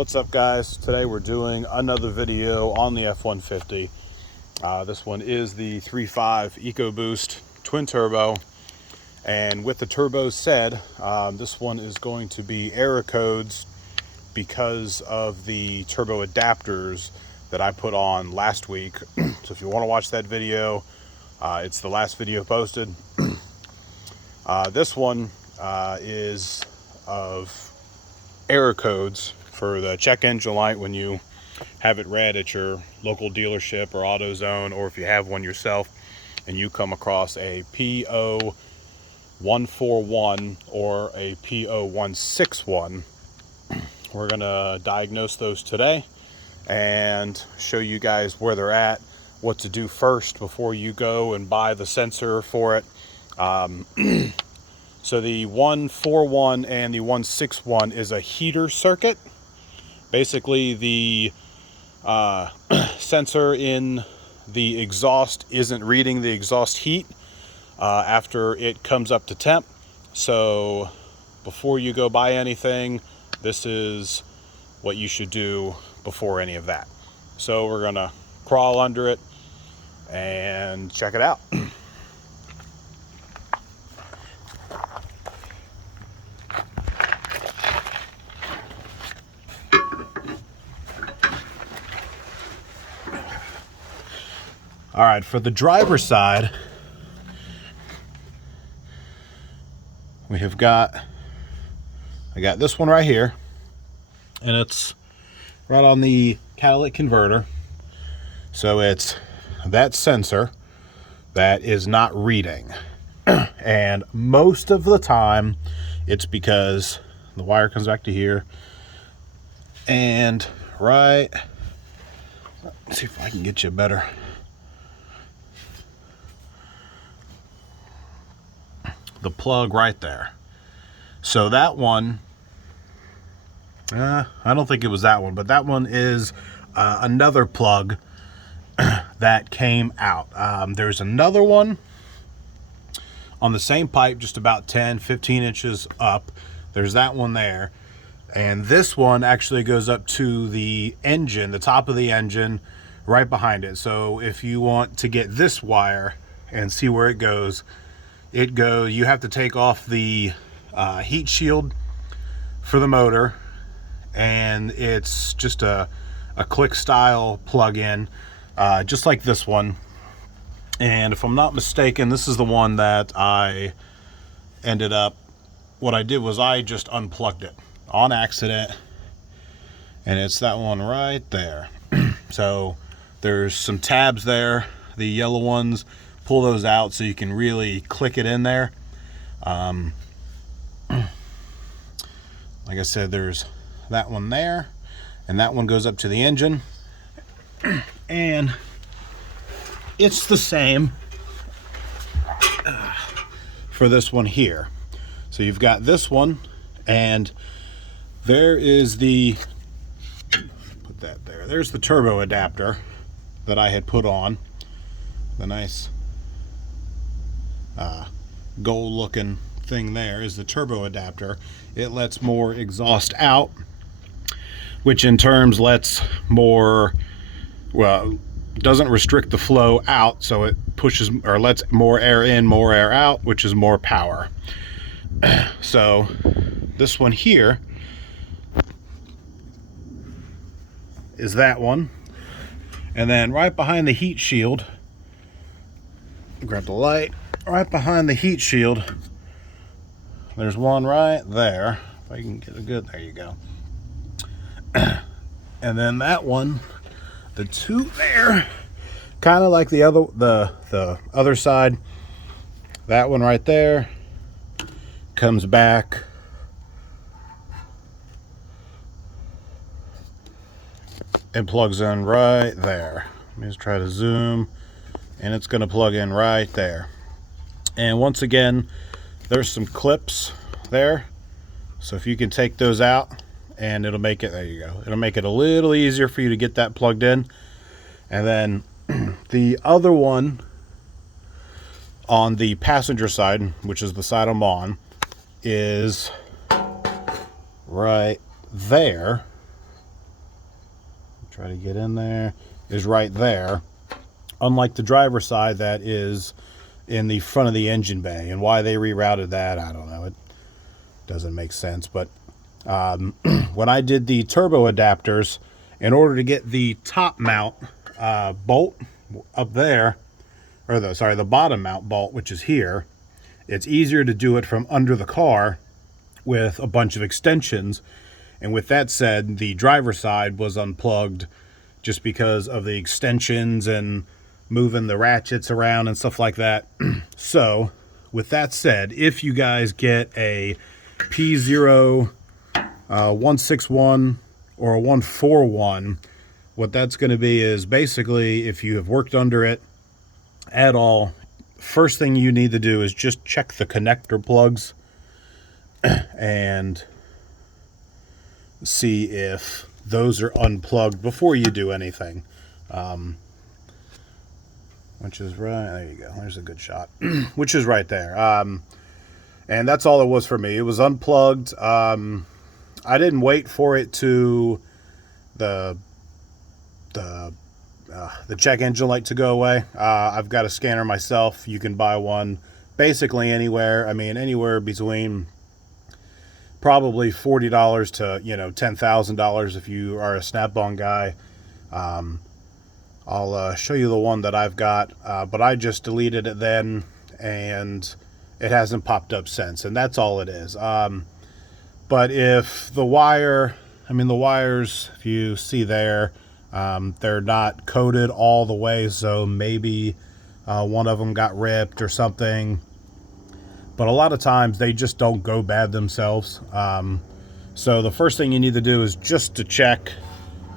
What's up, guys? Today we're doing another video on the F-150. This one is the 3.5 EcoBoost twin turbo, and with the turbos said, this one is going to be error codes because of the turbo adapters that I put on last week. So if you want to watch that video, it's the last video posted. This one is of error codes for the check engine light when you have it read at your local dealership or AutoZone, or if you have one yourself and you come across a PO141 or a PO161. We're gonna diagnose those today and show you guys where they're at, what to do first before you go and buy the sensor for it. So the 141 and the 161 is a heater circuit. Basically, the sensor in the exhaust isn't reading the exhaust heat after it comes up to temp. So before you go buy anything, this is what you should do before any of that. So we're gonna crawl under it and check it out. All right, for the driver's side, I got this one right here, and it's right on the catalytic converter. So it's that sensor that is not reading. And most of the time, it's because the wire comes back to here, and let's see if I can get you better. The plug right there. So that one, I don't think it was that one, but that one is another plug that came out. There's another one on the same pipe, just about 10-15 inches up. There's that one there, and this one actually goes up to the engine, the top of the engine, right behind it. So if you want to get this wire and see where it goes, you have to take off the heat shield for the motor, and it's just a click style plug-in, just like this one. And if I'm not mistaken, this is the one that I ended up, what I did was I just unplugged it on accident, and it's that one right there. So there's some tabs there, the yellow ones. Pull those out so you can really click it in there. Like I said, there's that one there, and that one goes up to the engine, and it's the same for this one here. So you've got this one, and there is there's the turbo adapter that I had put on, the nice gold looking thing. There is the turbo adapter. It lets more exhaust out, which in terms lets more, doesn't restrict the flow out, so it pushes or lets more air in, more air out, which is more power. So this one here is that one, and then right behind the heat shield, grab the light. Right behind the heat shield, there's one right there. If I can get a good, there you go. And then that one, the two there, kind of like the other side. That one right there comes back and plugs in right there. Let me just try to zoom, and it's going to plug in right there. And once again, there's some clips there, so if you can take those out, and it'll make it, there you go, it'll make it a little easier for you to get that plugged in. And then the other one on the passenger side, which is the side I'm on, is right there. try to get in there, is right there. Unlike the driver's side that is in the front of the engine bay. And why they rerouted that, I don't know. It doesn't make sense. But when I did the turbo adapters, in order to get the top mount bolt up there, or the bottom mount bolt, which is here, it's easier to do it from under the car with a bunch of extensions. And with that said, the driver's side was unplugged just because of the extensions and moving the ratchets around and stuff like that. So with that said, if you guys get a P0161 or a 141, what that's going to be is basically, if you have worked under it at all, first thing you need to do is just check the connector plugs and see if those are unplugged before you do anything. Which is right, there you go, there's a good shot. Which is right there. And that's all it was for me. It was unplugged. I didn't wait for it to the check engine light to go away. I've got a scanner myself. You can buy one basically anywhere. I mean, anywhere between probably $40 to, $10,000 if you are a Snap-on guy. I'll show you the one that I've got, but I just deleted it then, and it hasn't popped up since, and that's all it is. But if the wire, the wires, if you see there, they're not coated all the way, so maybe one of them got ripped or something. But a lot of times they just don't go bad themselves. So the first thing you need to do is just to check,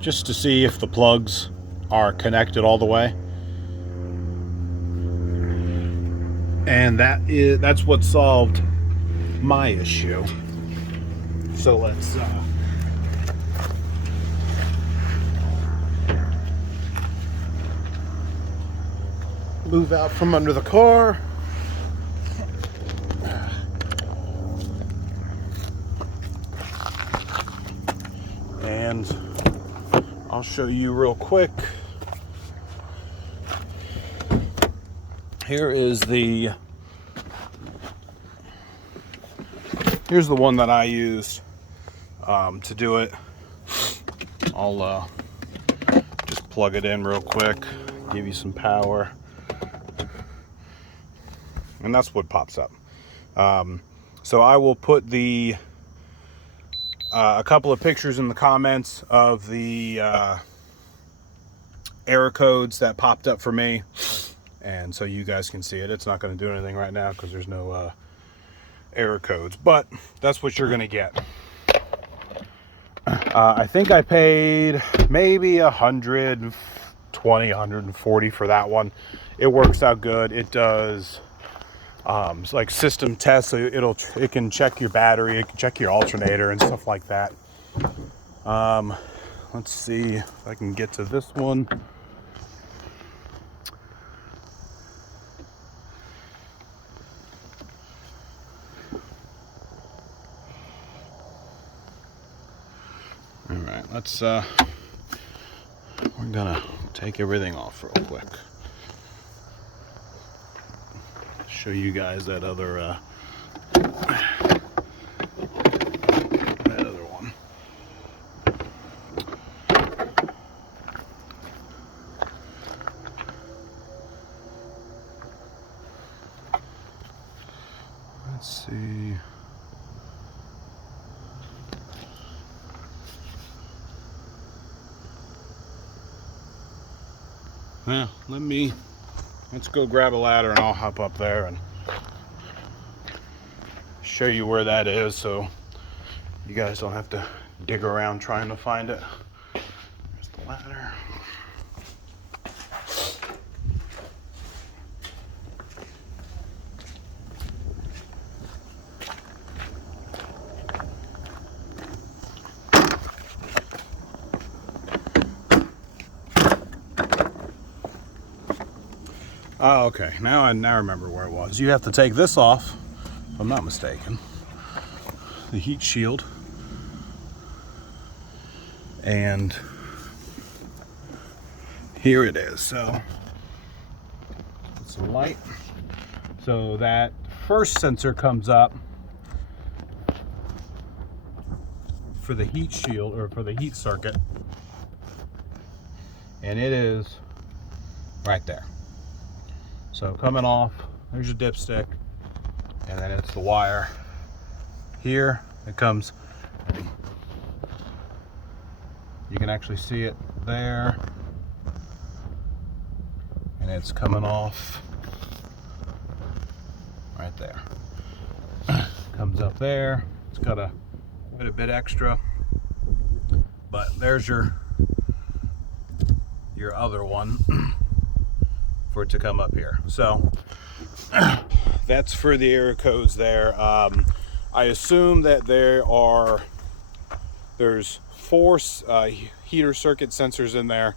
just to see if the plugs are connected all the way. And that's what solved my issue. So let's move out from under the car. And I'll show you real quick. Here's the one that I used to do it. I'll just plug it in real quick, give you some power, and that's what pops up. So I will put a couple of pictures in the comments of the error codes that popped up for me, and so you guys can see it. It's not going to do anything right now because there's no error codes, but that's what you're going to get. I think I paid maybe $120, $140 for that one. It works out good. It does it's like system tests, so it can check your battery, it can check your alternator and stuff like that. Let's see if I can get to this one. All right, let's we're gonna take everything off real quick. Show you guys that other one. Let's see. Well, let's go grab a ladder and I'll hop up there and show you where that is so you guys don't have to dig around trying to find it. There's the ladder. Oh, okay. Now I remember where it was. You have to take this off, if I'm not mistaken. The heat shield. And here it is. So put some light. So that first sensor comes up for the heat shield, or for the heat circuit, and it is right there. So coming off, there's your dipstick, and then it's the wire here. It comes, you can actually see it there, and it's coming off right there. Comes up there. It's got quite a bit extra, but there's your other one for it to come up here. So that's for the error codes there. I assume that there's 4 heater circuit sensors in there,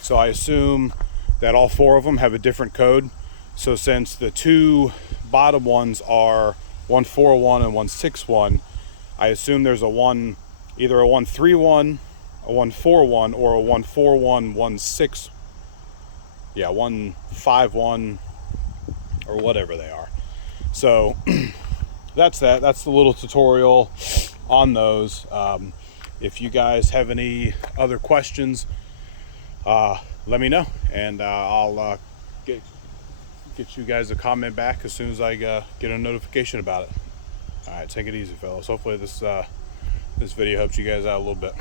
so I assume that all 4 of them have a different code. So since the 2 bottom ones are 141 and 161, I assume there's either a 131, a 141, or a 141, 16, 151, or whatever they are. So that's the little tutorial on those. If you guys have any other questions, let me know, and I'll get you guys a comment back as soon as I get a notification about it. All right, take it easy, fellas. Hopefully this video helps you guys out a little bit.